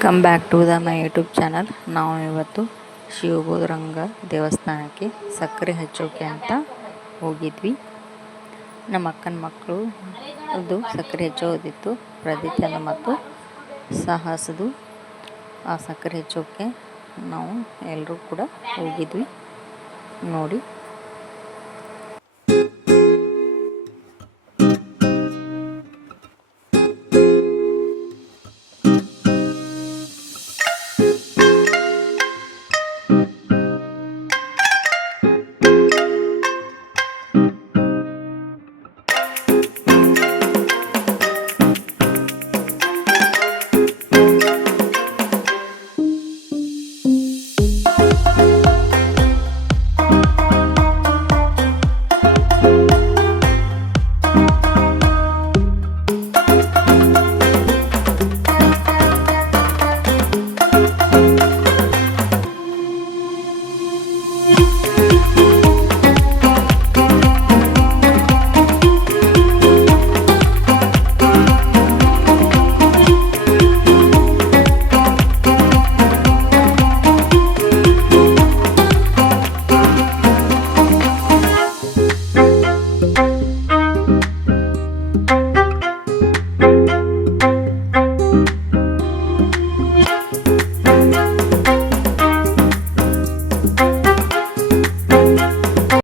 Welcome back to the my YouTube channel ನಾವು ಇವತ್ತು ಶಿವಬೋಧರಂಗ ದೇವಸ್ಥಾನಕ್ಕೆ ಸಕ್ಕರೆ ಹಚ್ಚೋಕೆ ಅಂತ ಹೋಗಿದ್ವಿ. ನಮ್ಮ ಅಕ್ಕನ ಮಕ್ಕಳು ಅದು ಸಕ್ಕರೆ ಹಚ್ಚೋದಿತ್ತು ಪ್ರದೀಪನ ಮತ್ತು ಸಾಹಸದು. ಆ ಸಕ್ಕರೆ ಹಚ್ಚೋಕೆ ನಾವು ಎಲ್ಲರೂ ಕೂಡ ಹೋಗಿದ್ವಿ. ನೋಡಿ.